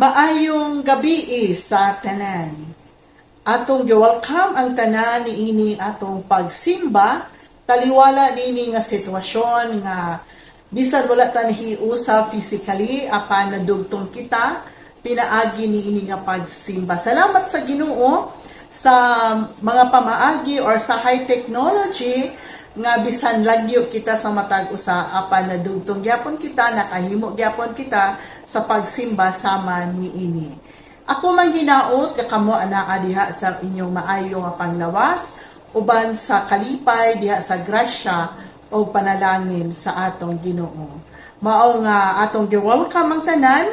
Maayong gabi sa tanan. Atong gi-welcome ang tanan niini atong pagsimba, taliwala niini nga sitwasyon nga bisan wala ta nahiusa physically apan nadugtong kita pinaagi niini nga pagsimba. Salamat sa Ginoo sa mga pamaagi or sa high technology nga bisan lagyo kita sa matag usa apan nadugtong gyapon kita, nakahimo gyapon kita sa pagsimba sama niini. Ako man hinaot nga kamo anaa diha sa inyong maayo nga panglawas uban sa kalipay diha sa grasya o panalangin sa atong Ginoo. Mao nga atong gi-welcome ang tanan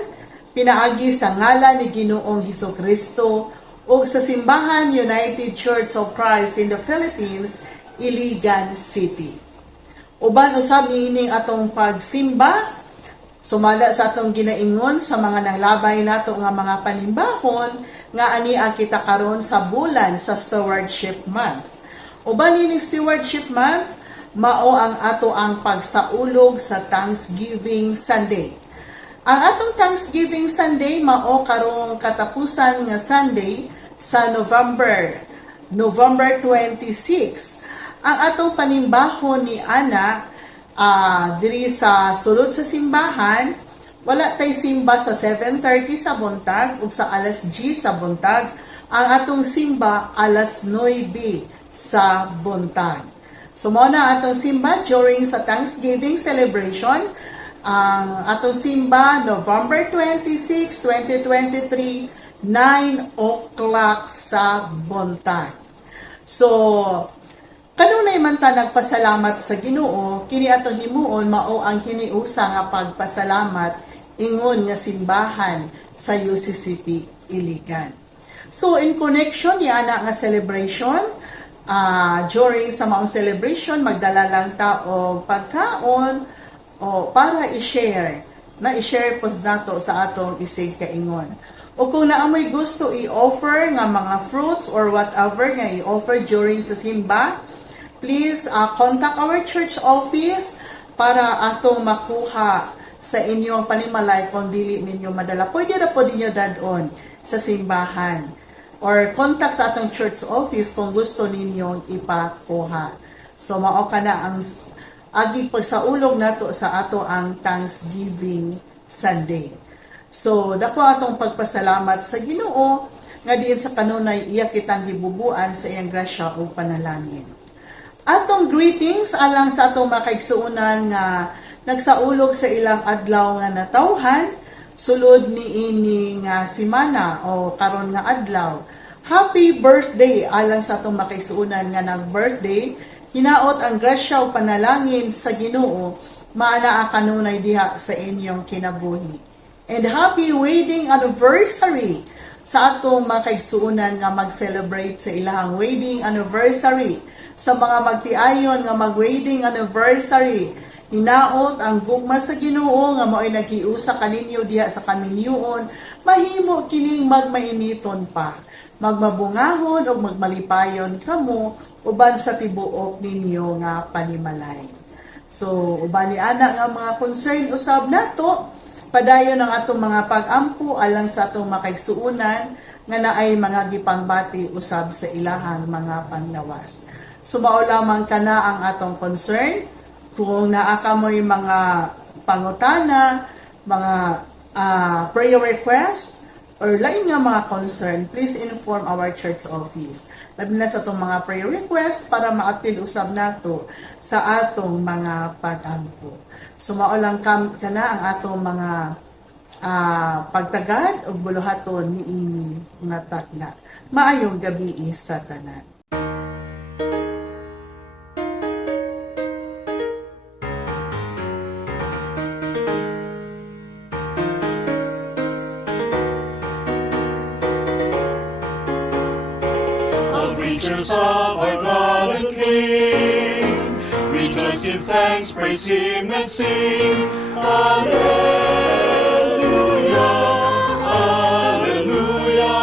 pinaagi sa ngalan ni Ginoong Hesukristo o sa Simbahan United Church of Christ in the Philippines, Iligan City. Uban usab niining atong pagsimba sumala sa atong ginaingon sa mga nanglabay nato nga mga panimbahon nga ania kita karon sa bulan sa Stewardship Month. Uban nining Stewardship Month mao ang ato ang pagsaulog sa Thanksgiving Sunday. Ang atong Thanksgiving Sunday mao karong katapusan nga Sunday sa November 26. Ang atong panimbahon ni Ana diri sa sulod sa simbahan, wala tay simba sa 7:30 sa buntag ug sa alas 10 sa buntag. Ang atong simba alas 9 sa buntag. So mao na atong simba during sa Thanksgiving celebration. Ang atong simba November 26, 2023, 9 o'clock sa buntag. So kanunay man ta nagpasalamat sa Ginoo, kini atong himuon mao ang hiniusa nga pagpasalamat ingon nga simbahan sa UCCP Iligan. So in connection ni ana nga celebration, during sa maong celebration magdala lang ta og pagkaon o para i-share po nato sa atong isig kaingon. O kung naamoy gusto i-offer nga mga fruits or whatever nga i-offer during sa simba, please contact our church office para atong makuha sa inyong panimalay kung dili ninyo madala. Pwede na po ninyo dadon sa simbahan or contact sa atong church office kung gusto ninyong ipakuha. So mao ka na ang agi pagsaulog nato sa ato ang Thanksgiving Sunday. So dako atong pagpasalamat sa Ginoo nga diin sa kanunay iya kitang gibubuan sa iyang grasya ug panalangin. Atong greetings alang sa atong makaigsuonan nga nagsaulog sa ilang adlaw nga natawhan sulod niini nga semana o karon nga adlaw. Happy birthday alang sa atong makaigsuonan nga nag-birthday. Hinaot ang grasya o panalangin sa Ginoo maanaa kanunay diha sa inyong kinabuhi. And happy wedding anniversary sa atong makaigsuonan nga mag-celebrate sa ilahang wedding anniversary. Sa mga magtiayon nga mag-wedding anniversary, hinaot ang gugma sa Ginoo nga mao'y naghiusa kaninyo diha sa kaminyoon, mahimo kining magmainiton pa, magmabungahon o magmalipayon kamo uban sa tibuok ninyo nga panimalay. So uban ni ana nga mga concern usab nato padayon ang atong mga pag-ampo alang sa atong makaigsuonan nga naay mga gipangbati usab sa ilahang mga panglawas. Sumao lamang ka na ang atong concern. Kung naa ka mo'y mga pangutana, mga prayer request, or lain nga mga concern, please inform our church office. Labi na sa itong mga prayer request para maapil usab nato sa atong mga pag-ampo. Sumao lang ka na ang atong mga pagtagad o buluhaton ni ini nga takna. Maayong gabi sa tanan. Creatures of our God and King, rejoice, give thanks, praise Him and sing. Alleluia, Alleluia.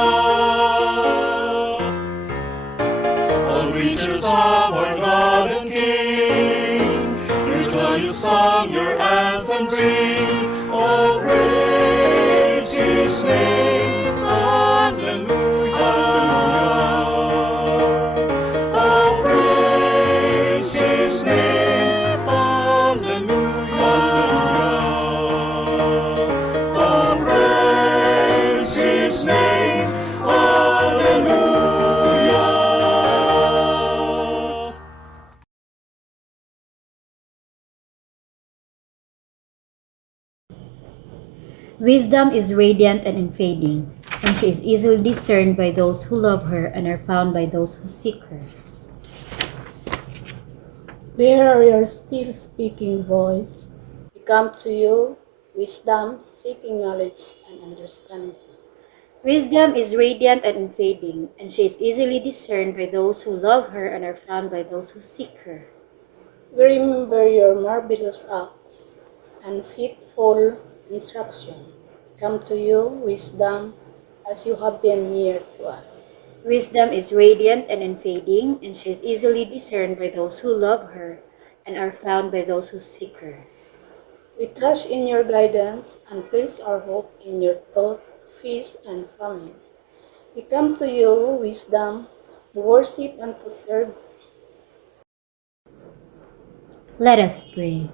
All creatures of our God and King, your joyous song, your anthem bring. Oh, praise His name. Wisdom is radiant and unfading, and she is easily discerned by those who love her and are found by those who seek her. Where are your still speaking voice? We come to you, wisdom, seeking knowledge and understanding. Wisdom is radiant and unfading, and she is easily discerned by those who love her and are found by those who seek her. We remember your marvelous acts and faithful instruction. We come to you, wisdom, as you have been near to us. Wisdom is radiant and unfading, and she is easily discerned by those who love her and are found by those who seek her. We trust in your guidance and place our hope in your thought, feast, and famine. We come to you, wisdom, to worship and to serve. Let us pray.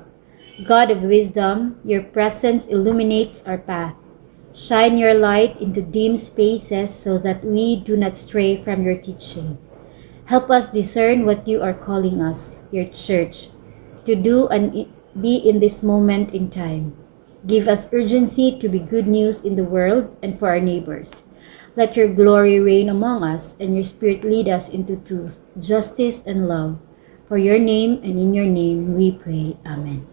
God of wisdom, your presence illuminates our path. Shine your light into dim spaces so that we do not stray from your teaching. Help us discern what you are calling us, your church, to do and be in this moment in time. Give us urgency to be good news in the world and for our neighbors. Let your glory reign among us and your spirit lead us into truth, justice, and love. For your name and in your name we pray. Amen.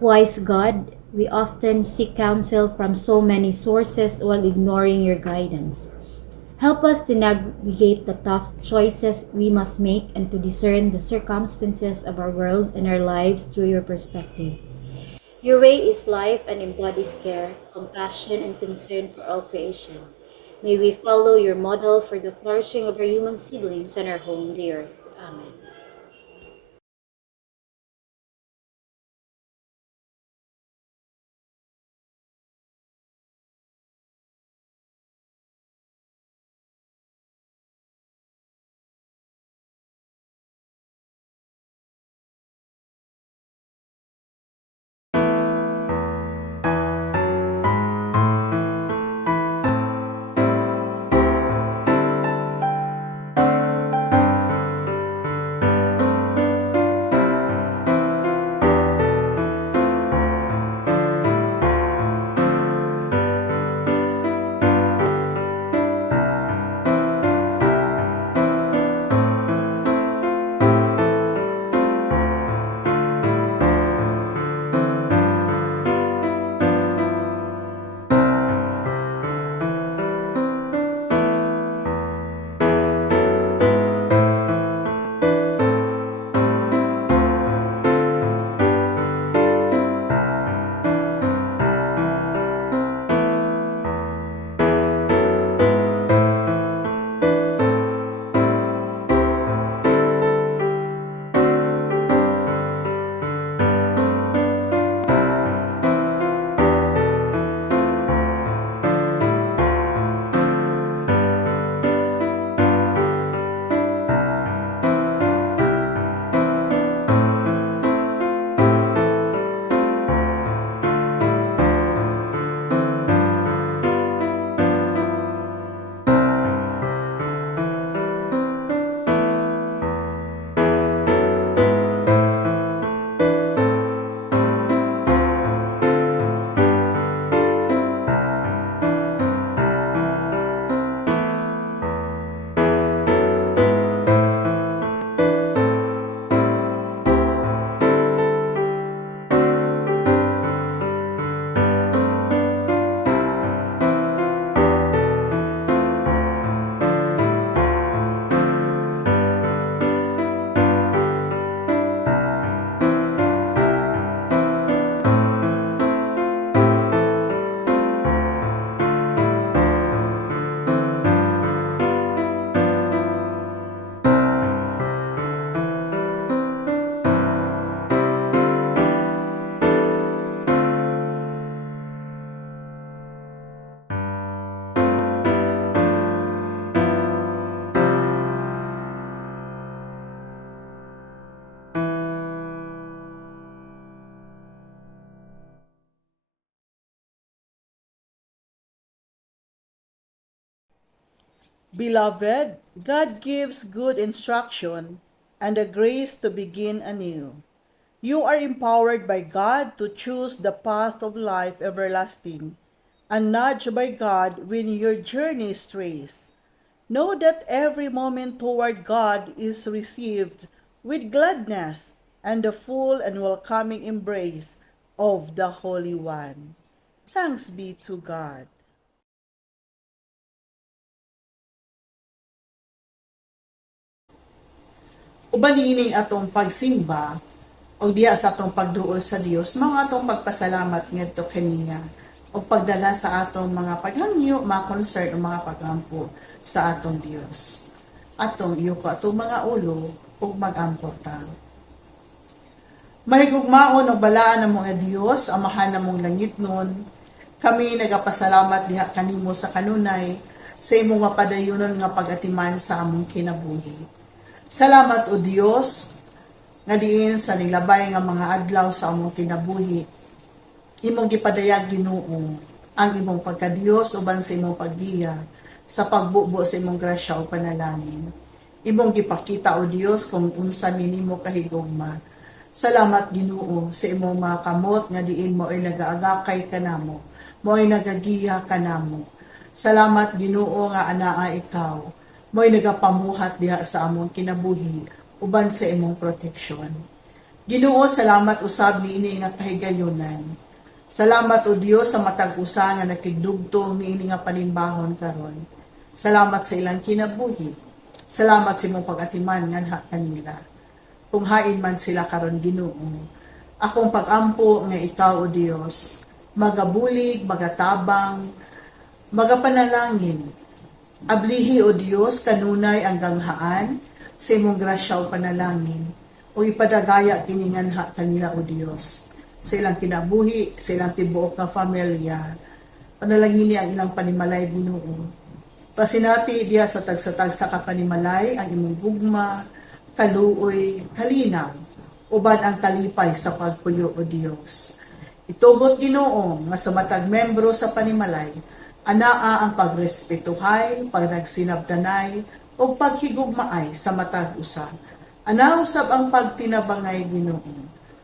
Wise God, we often seek counsel from so many sources while ignoring your guidance. Help us to navigate the tough choices we must make and to discern the circumstances of our world and our lives through your perspective. Your way is life and embodies care, compassion, and concern for all creation. May we follow your model for the flourishing of our human siblings and our home, the earth. Amen. Beloved, God gives good instruction and the grace to begin anew. You are empowered by God to choose the path of life everlasting and nudged by God when your journey strays. Know that every moment toward God is received with gladness and the full and welcoming embrace of the Holy One. Thanks be to God. Uban niining atong pagsimba o diya sa atong pagduol sa Dios, mga atong pagpasalamat ngadto kaniya o pagdala sa atong mga paghangyo, mga concern o mga pagampo sa atong Dios. Atong iyo ko atong mga ulo ug mag-ampot ta. Mahigugmaon og balaan ng mga Dios, amahan ng mong langit nun. Kami nagapasalamat diha kanimo sa kanunay sa imong mapadayunon nga pag-atiman sa among kinabuhi. Salamat o Dios nga diin sa nilabay nga mga adlaw sa among kinabuhi. Imong gipadayag Ginoo ang imong pagka-Dios uban sa imong paggiya sa pagbubo sa imong grasya o panalangin. Imong gipakita o Dios kung unsa ninimo kahigugma. Salamat Ginoo sa imong mga kamot nga diin mo ay nagaagakay kanamo, mo ay nagagiya kanamo. Salamat Ginoo nga anaa ikaw, mo ay nagapamuhat diha sa among kinabuhi uban sa imong proteksyon. Ginoo, salamat usab niini nga kahigayunan. Salamat o Dios sa matag usa nga nakigdugtong niini nga panimbahon karon. Salamat sa ilang kinabuhi. Salamat sa imong pag-atiman nganha kanila. Kung hain man sila karon Ginoo, akong pag-ampo nga ikaw o Dios, magabulig, magatabang, magapanalangin. Ablihi o Dios kanunay ang ganghaan sa imong grasya o panalangin o ipadagaya kininganha kanila o Dios sa ilang kinabuhi, sa ilang tibuok nga pamilya. Panalangin niya ang ilang panimalay Ginoo. Pasinati diya sa tagsatag sa kapanimalay ang imong gugma, kaluoy, kalinaw, uban ang kalipay sa pagpuyo o Dios. Itugot Ginoo nga sa matag membro sa panimalay, anaa ang pagrespetuhay, pagnagsinabdanay, o paghigugmaay sa matag usa. Ana usab ang pagtinabangay Ginoo,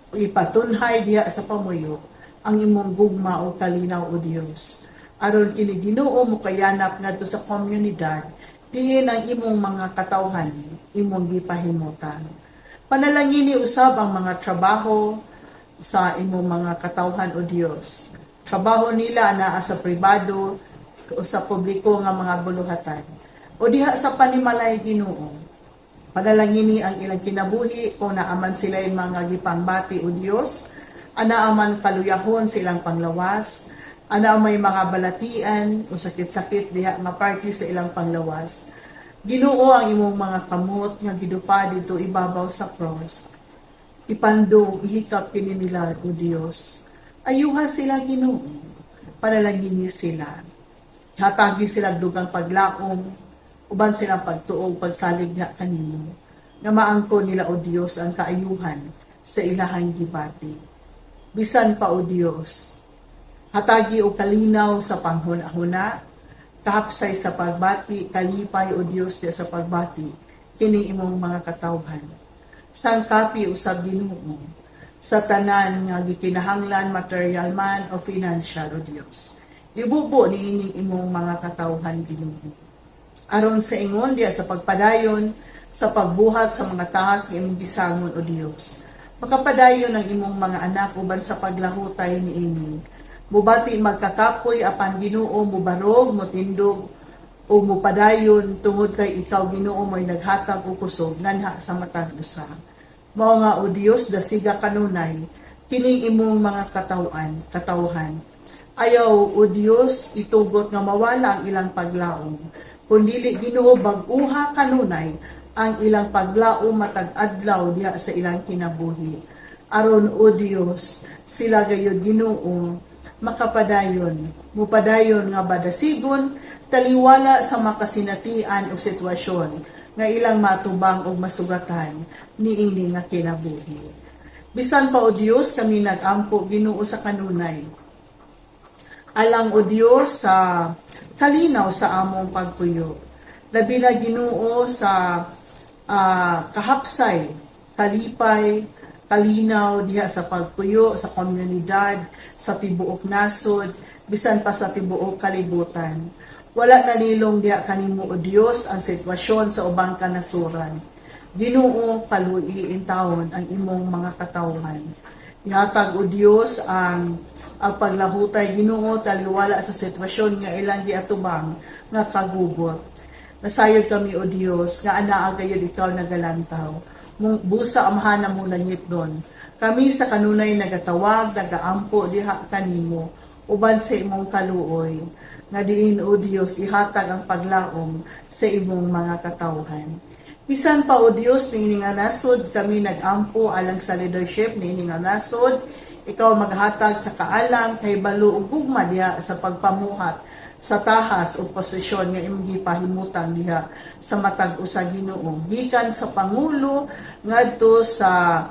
o ipatunhay diha sa pamuyo ang imong gugma o kalinaw o Dios. Aron kini Ginoo mo kayanap ngadto sa komunidad, diin ang imong mga katawhan, imong gipahimutan. Panalangin ni usab ang mga trabaho sa imong mga katawhan o Dios. Trabaho nila naa sa pribado o sa publiko nga mga buluhatan. O diha sa panimalay Ginoo. Panalangin ni ang ilang kinabuhi kung naaman sila yung mga gipangbati o Dios, anaaman kaluyahon silang panglawas, ana may mga balatian o sakit-sakit diha nga party sa ilang panglawas. Ginoo ang imong mga kamot nga gidupa dito ibabaw sa cross. Ipandong ihikap kini nila o Dios. Ayuha sila Ginoo. Panalangin sila. Hatagi sila dugang paglaom, uban silang pagtuog pagsalig nga kanimo. Nga maangko nila o Dios ang kaayuhan sa ilahang gibati. Bisan pa o Dios, hatagi o kalinaw sa panghuna-huna, kahapsay sa pagbati, kalipay o Dios di sa pagbati, kini imong mga katawhan. Sangkapi usab Ginoo, sa tanan nga gikinahanglan material man o financial o Dios. Ibubo niining imong mga katawhan Ginoo. Aron sa ingon diya sa pagpadayon, sa pagbuhat sa mga tahas ng imong bisangon o Dios. Makapadayon ang imong mga anak uban sa paglahutay niini. Mubati magkakapoy apan Ginoo mubarog, mutindog o mupadayon tungod kay ikaw Ginoo mo'y naghatag og kusog nganha sa matag usa. Mao nga o Dios dasiga kanunay kining imong mga katawhan. Ayaw o Dios itugot nga mawala ang ilang paglaom. Kundili Ginoo bag-uha kanunay ang ilang paglaom matag adlaw diha sa ilang kinabuhi. Aron o Dios sila gayud Ginoo makapadayon, mupadayon nga badasigon, taliwala sa makasinatian o sitwasyon nga ilang matubang o masugatan niini nga kinabuhi. Bisan pa o Dios kami nagampo Ginoo sa kanunay. Alang o Dios sa kalinaw sa among pagpuyo. Labi na Ginoo sa kahapsay, kalipay, kalinaw diha sa pagpuyo sa komunidad, sa tibuok nasod, bisan pa sa tibuok kalibutan. Wala nalilong diha kanimo o Dios ang sitwasyon sa ubang kanasuran. Ginoo kaluoy intawon ang imong mga katawhan. Ihatag o Dios ang paglahutay Ginoo taliwala sa sitwasyon nga ilang giatubang nga kagugot. Nasayod kami o Dios nga anaa gayud ikaw nagalantaw. Busa amahan na mo langit doon. Kami sa kanunay nagatawag, nagaampo diha kanimo, uban sa imong kaluoy. Nga diin o Dios ihatag ang paglaom sa imong mga katawhan. Bisan pa o Dios ni nga nasod kami nagampo alang sa leadership ni nga nasod, ikaw maghatag sa kaalam kay balo ug gugma diha sa pagpamuhat sa tahas o posisyon nga imong gipahimutan diha sa matag usa Ginoo gikan sa pangulo ngadto sa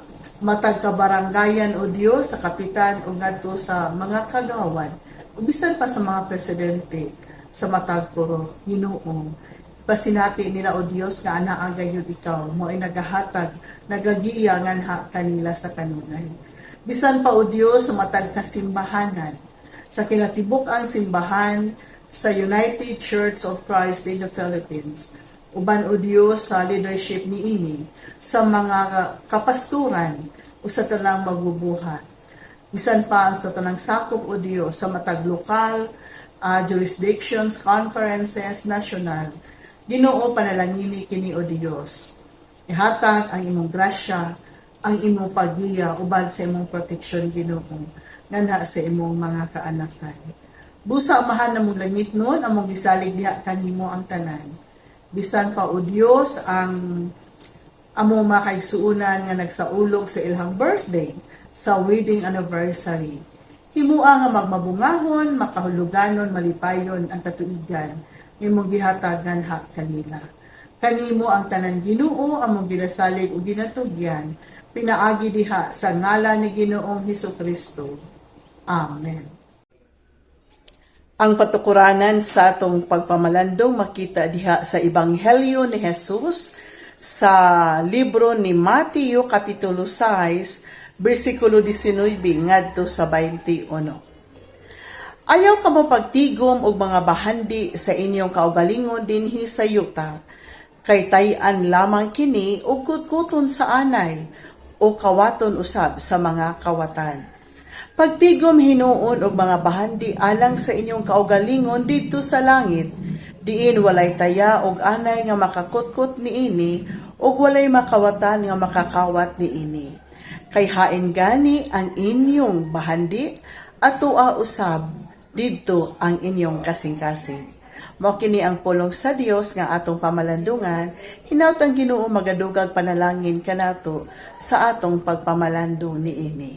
matag kabaranggayan o Dios sa kapitan o ngadto sa mga kagawan o bisan pa sa mga presidente sa matag puro Ginoo. Pasinati nila o Dios nga anaa gayud ikaw mo ay nagahatag nagagiya nganha kanila sa kanunay. Bisan pa o Dios sa matag kasimbahanan sa kinatibuk ang simbahan sa United Church of Christ in the Philippines. Uban o Dios sa leadership ni ini sa mga kapasturan o sa tanang magbubuhat. Bisan pa ang sa tanang sakop o Dios sa matag lokal, jurisdictions, conferences, national. Ginoo panalangini kini o Dios. Ihatag ang imong grasya, ang imong paggiya uban sa imong proteksyon Ginoo ngana sa imong mga kaanakan. Busa amahan na mong langit noon among gisalig diha kanimo ang tanan. Bisan pa o Dios ang among makaigsuunan nga nagsaulog sa ilhang birthday sa wedding anniversary. Himua nga magmabungahon, makahuluganon, malipayon ang katuigan imong gihatagan ha kanila. Kanimo ang tanan Ginoo among ginasalig ug ginatugyan pinaagi diha sa ngalan ni Ginoong Hesukristo. Amen. Ang patukuranan sa atong pagpamalandong makita diha sa Ebanghelyo ni Jesus sa libro ni Mateo kapitulo 6 bersikulo 19 ngadto sa 21. Ayaw ka mo pagtigom og mga bahandi sa inyong kaugalingon dinhi sa yuta, kay tayan lamang kini og kutkuton sa anay o kawaton usab sa mga kawatan. Pagtigom hinuon og mga bahandi alang sa inyong kaugalingon dito sa langit, diin walay taya og anay nga makakutkot niini og walay makawatan nga makakawat niini. Kay hain gani ang inyong bahandi at tua usab didto ang inyong kasing-kasing. Mao kini ang pulong sa Dios nga atong pamalandungan, hinautang Ginoo magadugag panalangin kanato sa atong pagpamalandong niini.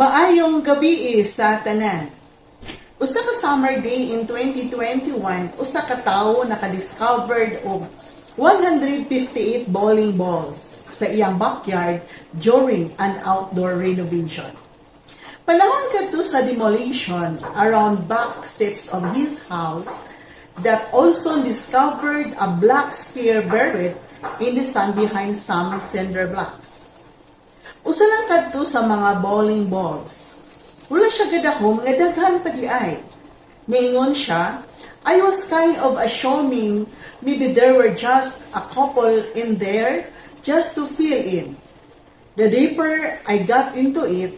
Maayong gabi sa tanan. Usa ka summer day in 2021, usa ka tawo naka-discovered og 158 bowling balls sa iyang backyard during an outdoor renovation. Panahon kadto sa demolition around back steps of his house that also discovered a black spear buried in the sand behind some cinder blocks. Usa lang kadto sa mga bowling balls. Wala siya gadahom nga daghan pa di ay. Ningon siya, I was kind of assuming maybe there were just a couple in there just to fill in. The deeper I got into it,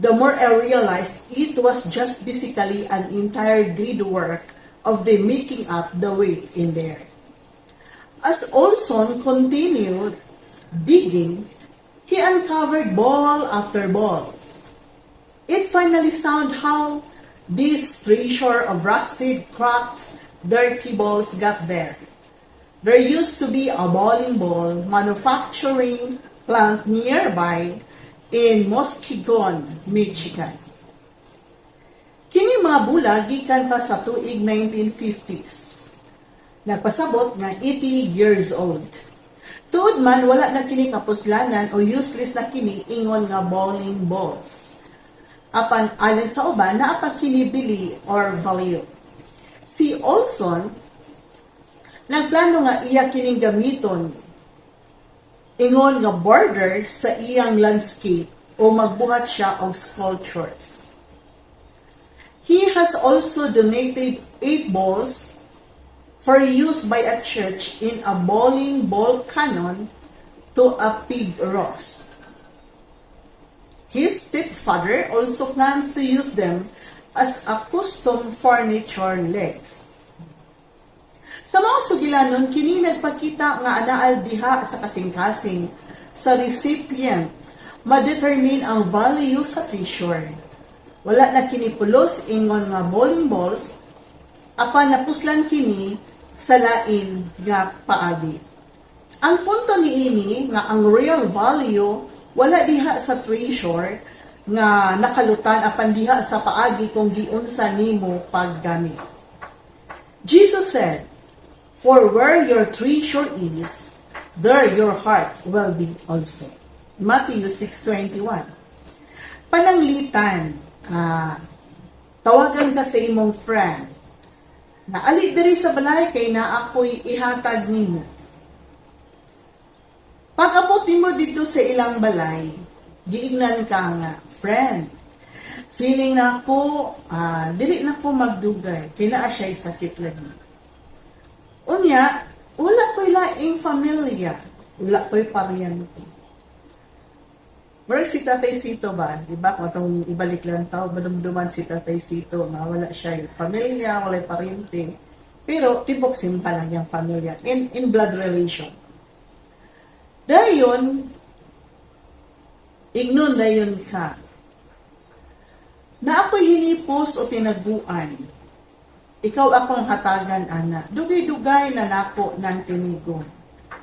the more I realized it was just basically an entire grid work of them making up the weight in there. As Olson continued digging, he uncovered ball after ball. It finally sounded how this treasure of rusted, cracked, dirty balls got there. There used to be a bowling ball manufacturing plant nearby in Muskegon, Michigan. Kini mga bulag gikan pa sa tuig 1950s. Nagpasabot nga 80 years old. Tuod man wala na kini kapuslanan o useless na kini ingon nga bowling balls. Apan alin sa uban na apa kinibili or value. Si Olson nagplano nga iya kining gamiton ingon nga border sa iyang landscape o magbuhat siya og sculptures. He has also donated 8 balls for use by a church in a bowling ball cannon to a pig roast. His stepfather also plans to use them as a custom furniture legs. Sa mga sugilanon, kini nagpakita nga anaal diha sa kasing-kasing sa recipient ma-determine ang value sa treasure. Wala na kini pulos ingon nga bowling balls, apan napuslan kini sa lain nga paagi. Ang punto niini nga ang real value wala diha sa treasure nga nakalutan apan diha sa paagi kung giunsa nimo paggamit. Jesus said, "For where your treasure is, there your heart will be also." Matthew 6:21. Pananglitan, tawagan ka sa imong friend na ali diri sa balay kay na ako'y ihatag nimo. Pag-abot nimo dito sa ilang balay, giingnan ka nga, friend. Feeling na ako, dili na ko magdugay, kay naa siya'y sakit lagi. Unya, wala ko'y laing familia, wala ko'y paryente. Murag si Tatay Sito ba? Diba? Kung itong ibalik lang tao, madumduman si Tatay Sito na wala siya familia, wala paryente. Pero tibok simpa lang yung familia in blood relation. Dayon, ignon dayon ka. Na ako'y hinipos o tinaguan. Ikaw akong hatagan, ana. Dugay-dugay na nako ng tinigon.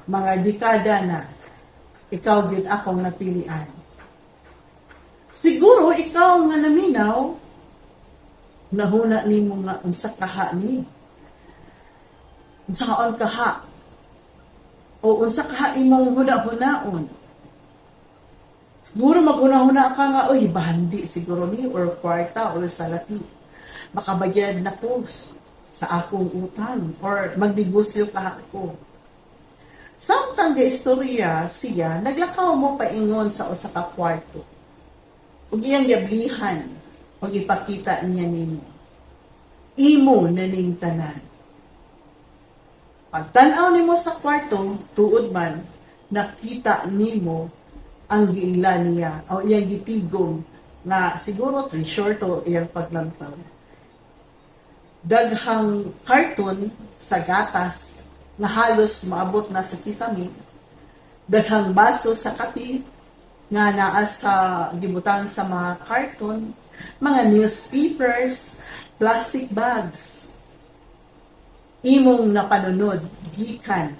Mga dekada na, ikaw yun akong napilian. Siguro, ikaw nga naminaw, nahuna ni mo nga unsa kaha ni. Unsa kaon kaha. O unsa kaha imong huna-hunaon. Siguro maghuna-huna ka nga, oy, bahandi siguro ni, or kwarta, or salapi. Makabagyad na ko sa akong utang, or magnegosyo ka ako. Samtang ga istorya siya, naglakaw mo paingon sa usa ka kwarto. Ug iyang yablihan, ug ipakita niya nimo. Imo na ning tanan. Pagtan-aw nimo sa kwarto, tuod man, nakita nimo ang giila niya, o iyang gitigom, nga siguro treasure to iyang paglantaw. Daghang karton sa gatas, nga halos maabot na sa kisami, daghang baso sa kape, nga naa sa gibutang sa mga karton, mga newspapers, plastic bags. Imong napanunod, gikan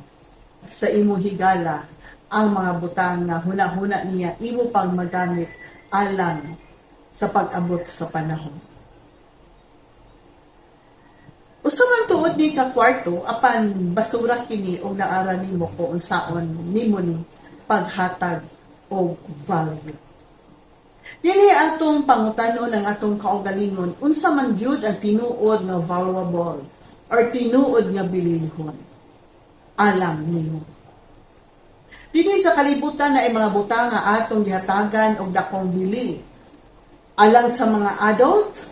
sa imo higala, ang mga butang na huna-huna niya, imo pang magamit alang sa pag-abot sa panahon. Usaman tuod ni ka kwarto, apan basura kini o naara nimo ko unsaon nimo ni paghatag o value. Dili atong pangutanon ng atong kaugalingon, unsa man gyud ang tinuod nga valuable or tinuod nga bilinhon alang nimo. Dili sa kalibutan na ay mga butang nga atong gihatagan og dakong bili. Alang sa mga adult,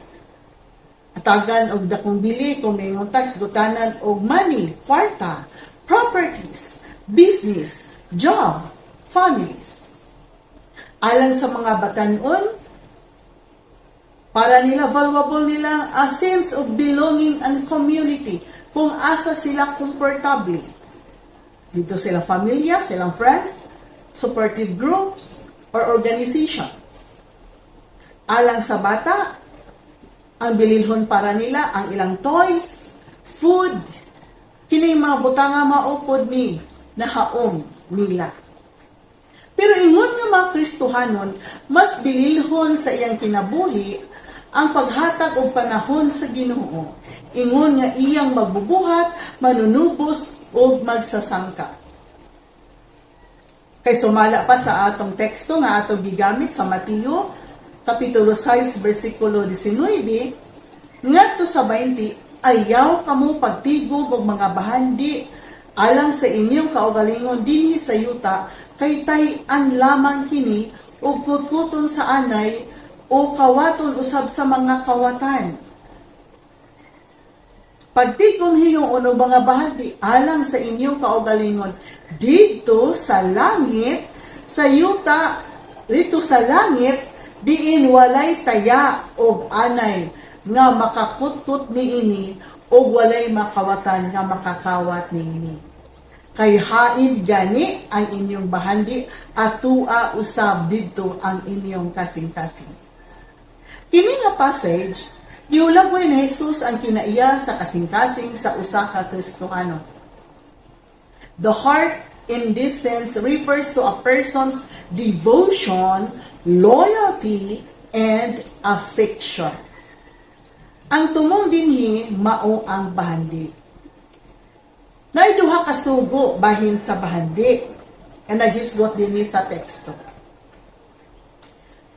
hatagan og dakong bili kung may tax gutanan og money, kwarta, properties, business, job, families. Alang sa mga batanon, para nila valuable nila a sense of belonging and community kung asa sila komportable. Dito silang familia, silang friends, supportive groups, or organizations. Alang sa bata, ang bililhon para nila, ang ilang toys, food, kining mga butanga maupod ni nahaom nila. Pero ingon nga mga Kristohanon, mas bililhon sa iyang kinabuhi ang paghatag og panahon sa Ginoo. Ingon nga iyang magbubuhat, manunubos, o magsasangka. Kay sumala pa sa atong teksto nga atong gigamit sa Mateo, Kapitulo 6, versikulo 19, ngadto sa 20, ayaw kamo pagtigom og mga bahandi alang sa inyong kaugalingon dinhi sa yuta, kay tay-an lamang kini ug kutkuton sa anay o kawaton usab sa mga kawatan. Pagtigom hinuon og mga bahagi alang sa inyong kaugalingon dito sa langit, sa yuta, dito sa langit, diin walay taya og anay nga makakutkot niini o walay makawatan nga makakawat niini. Kay haid gani ang inyong bahandi at tua usab dito ang inyong kasing-kasing. Kini nga passage, giulagway ni Jesus ang kinaiya sa kasing-kasing sa usa ka Kristohano. The heart in this sense refers to a person's devotion, loyalty, and affection. Ang tumong dinhi mao ang bahandi. Nay duha ka sugo bahin sa bahandi nga naghisgot dinhi sa teksto.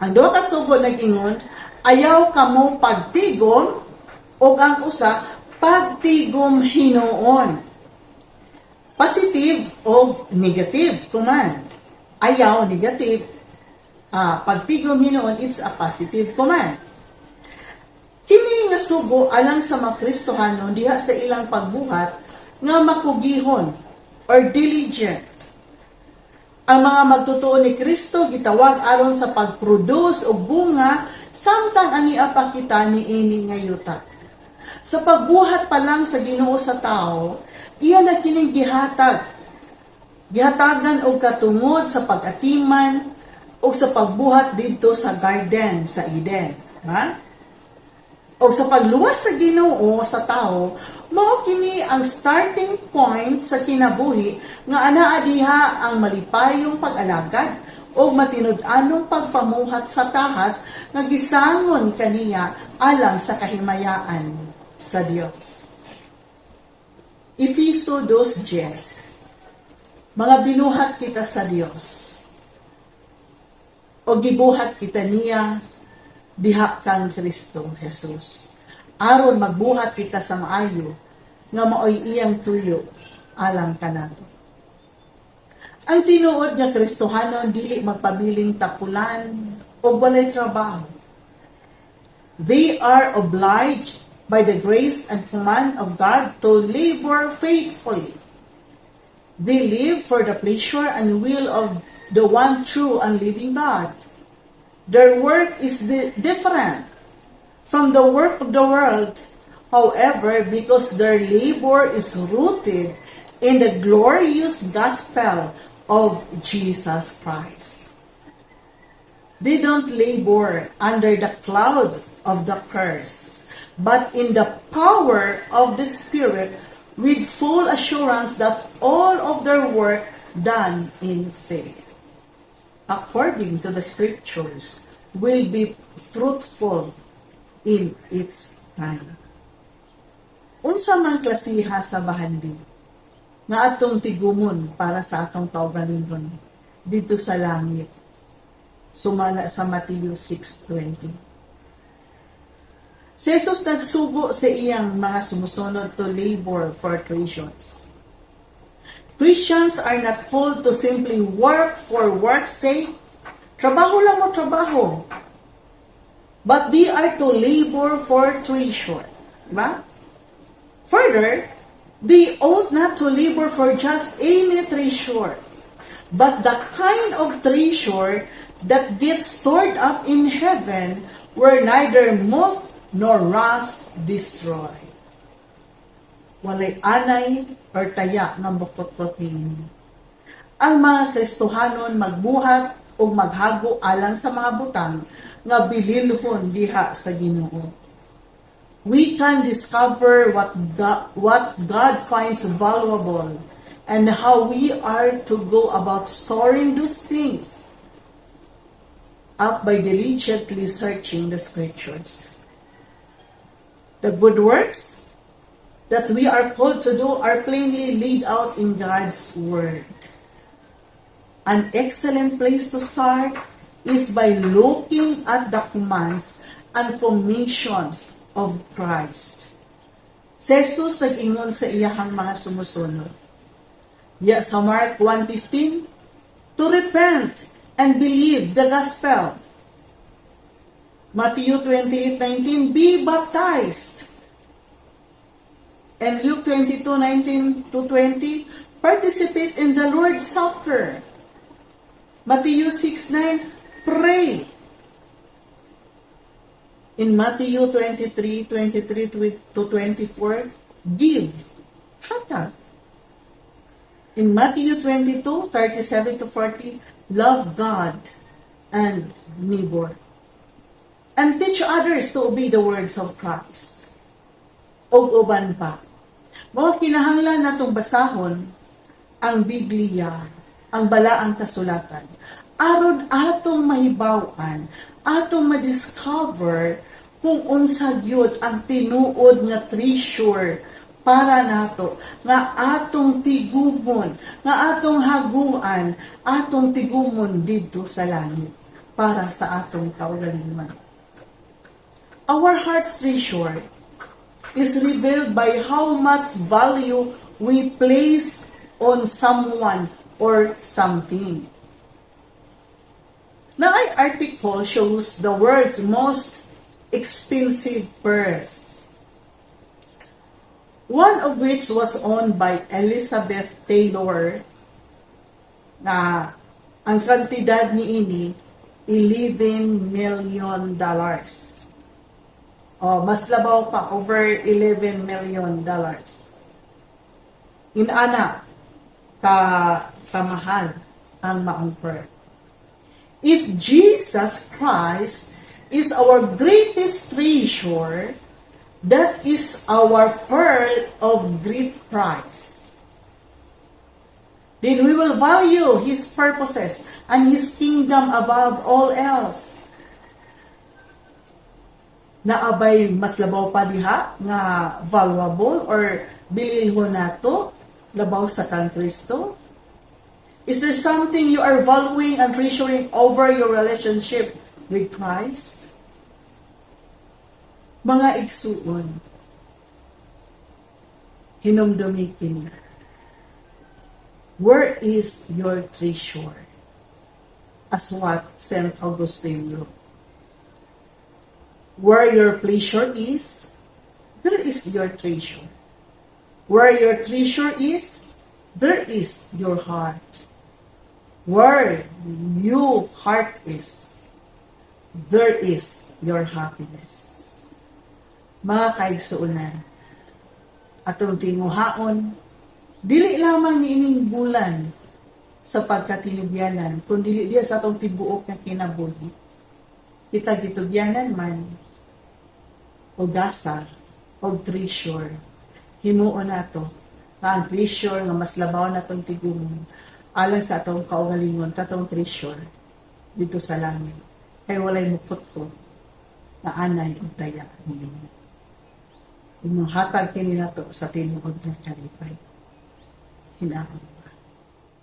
Ang duha ka sugo nag-ingon, ayaw kamo pagtigom o ang usa pagtigom hinuon. Positive o negative command. Ayaw negative, pagtigom hinuon, it's a positive command. Kini nga sugo alang sa mga Kristohanon diha sa ilang pagbuhat nga makugihon or diligent. Ang mga magtutuo ni Kristo gitawag aron sa pag-produce og bunga samtang ani apakita ni ini nga yuta. Sa pagbuhat pa lang sa Ginoo sa tao, iya na kining gihatagan og katungod sa pag-atiman o sa pagbuhat dito sa garden sa Eden, ha? O sa pagluwas sa Ginoo sa tao, mao kini ang starting point sa kinabuhi nga anaa diha ang malipayong pag-alagad o matinud-anong pagpamuhat sa tahas nga gisangon kaniya alang sa kahimayaan sa Dios. Efeso 2:10. Mga binuhat kita sa Dios o gibuhat kita niya diha kang Kristo Jesus. Aron magbuhat kita sa maayo nga maoy iyang tuyo alang kanato. Ang tinuod nga Kristohanon dili magpabiling tapulan o walay trabaho. They are obliged by the grace and command of God to labor faithfully. They live for the pleasure and will of the one true and living God. Their work is different from the work of the world, however, because their labor is rooted in the glorious gospel of Jesus Christ. They don't labor under the cloud of the curse, but in the power of the Spirit with full assurance that all of their work done in faith, according to the scriptures, will be fruitful in its time. Unsa man klasiha sa bahandi nga atong tigumon para sa atong kaugalingon dito sa langit, sumala sa Mateo 6:20. Si Jesus nagsugo sa iyang mga sumusunod to labor for Christians. Christians are not called to simply work for work's sake. Trabaho lang mo trabaho. But they are to labor for treasure. Diba? Further, they ought not to labor for just any treasure, but the kind of treasure that gets stored up in heaven where neither moth nor rust destroy. Walay anay or taya ng bukot-kot niini. Ang mga Kristohanon magbuhat o maghago alang sa mga butang nga bililhon diha sa Ginoo. We can discover what God finds valuable and how we are to go about storing those things up by diligently searching the scriptures. The good works that we are called to do are plainly laid out in God's Word. An excellent place to start is by looking at the commands and commissions of Christ. Si Jesus nag-ingon sa iyahang mga sumusunod. Ya sa Mark 1:15, to repent and believe the gospel. Matthew 28:19, be baptized. And Luke 22:19-20, participate in the Lord's Supper. Matthew 6:9, pray. In Matthew 23:23-24, give. Hatag. In Matthew 22:37-40, love God and neighbor. And teach others to obey the words of Christ. O uban pa, mga kinahanglan natong basahon ang Biblia, ang balaang kasulatan, aron atong mahibaw-an, atong madiscover kung unsa gyud ang tinuod nga treasure para nato, nga atong tigumon, nga atong haguan, atong tigumon dito sa langit para sa atong kaugalingon. Our heart's treasure is revealed by how much value we place on someone or something. Na ay article shows the world's most expensive purse, one of which was owned by Elizabeth Taylor, na ang kantidad ni ini $11 million. O, mas labaw pa, over $11 million. Inana, kamahal ang maong pearl. If Jesus Christ is our greatest treasure, that is our pearl of great price. Then we will value His purposes and His kingdom above all else. Naabay mas labaw pa diha nga valuable or bililho nato labaw sa kang Kristo? Is there something you are valuing and treasuring over your relationship with Christ? Mga igsuon, hinumdumi kini. Where is your treasure? As what St. Augustine wrote. Where your pleasure is, there is your treasure. Where your treasure is, there is your heart. Where your heart is, there is your happiness. Mga kaigsuunan, atong tinguhaon, dili lamang ni ining bulan sa pagkatilubyanan, kundi diya sa atong tibuok nga kinabuhi. Kita gitubyanan man, o gasar, o treasure, himuon nato, na ang treasure nga mas labaw na itong tigumon, alang sa atong kaugalingon, katong treasure, dito sa langit. Kaya walay mukot ko, na anay o taya niya. Yung hatag kini nato sa tinuod na kalipay. Hinaon.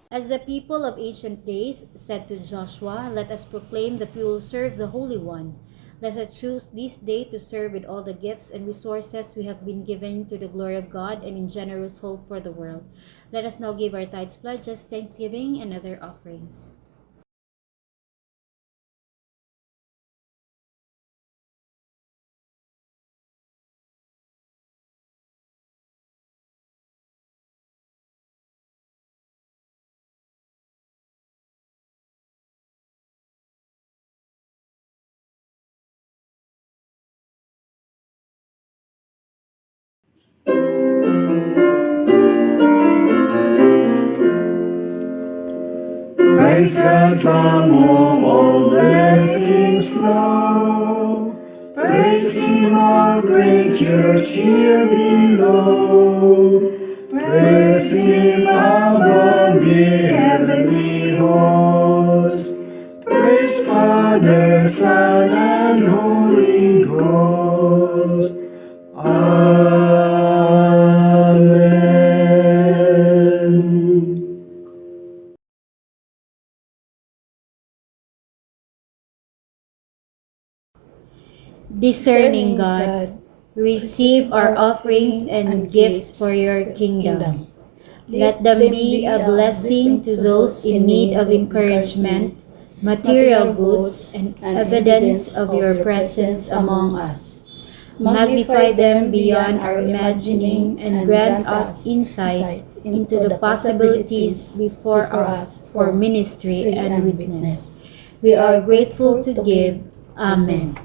As the people of ancient days said to Joshua, let us proclaim that we will serve the Holy One. Let us choose this day to serve with all the gifts and resources we have been given to the glory of God and in generous hope for the world. Let us now give our tithes, pledges, thanksgiving, and other offerings. Praise God from whom all blessings flow. Praise Him, all creatures here below. Praise Him above the heavenly host. Praise Father, Son, and Holy Ghost. Amen. Discerning God, receive our offerings and gifts for your kingdom. Let them be a blessing to those in need of encouragement, material goods, and evidence of your presence among us. Magnify them beyond our imagining and grant us insight into the possibilities before us for ministry and witness. We are grateful to give. Amen.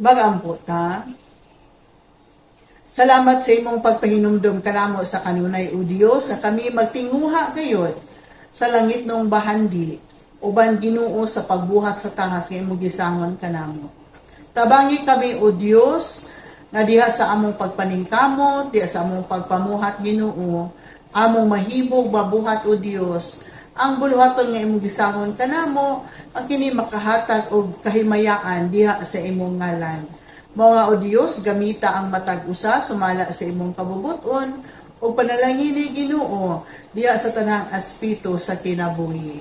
Magampo ta. Salamat sa imong pagpahinumdum kanamo sa kanunay o Dios nga kami magtinguha gayod sa langit nung bahandi uban Ginoo sa pagbuhat sa tahas nga imong gisangon kanamo. Tabangi kami o Dios nga diha sa among pagpaningkamot, diha sa among pagpamuhat Ginoo, among mahibog mabuhat o Dios ang buluhaton nga imong gisangon kanamo ang kini makahatag og kahimayaan diha sa imong ngalan. Mga o Diyos, gamita ang matag usa sumala sa imong kabubuton o panalangini Ginoo diha sa tanang aspeto sa kinabuhi.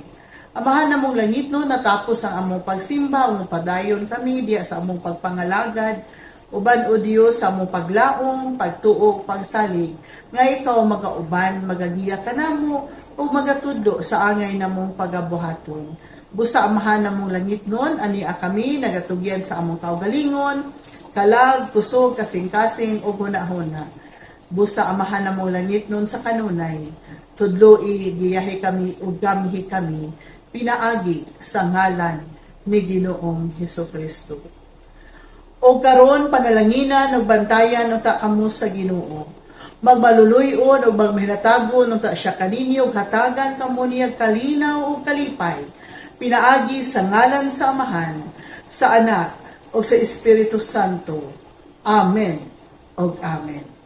Amahan namong langit no natapos ang among pagsimba ug padayon kami diha sa among pagpangalagad uban o Dios sa among paglaong, pagtuo, pagsalig nga ikaw magauban, magagiya kanamo ug magatudlo sa angay namong pagabuhaton. Busa amahan namong langit nun, ania kami nagatugyan sa among kaugalingon, kalag, kusog, kasing-kasing, o hunahuna. Busa amahan na mong langit nun sa kanunay, tudlo giyahi kami o gamihi kami, pinaagi sa ngalan ni Ginoong Hesukristo. O karon panalangina ng bantayan ng taamo sa Ginoo. Magmaluluyon o magmahinatago ng ta siya kaninyo hatagan kamo niya kalinaw o kalipay. Pinaagi sa ngalan sa Amahan, sa Anak, o sa Espiritu Santo. Amen o Amen.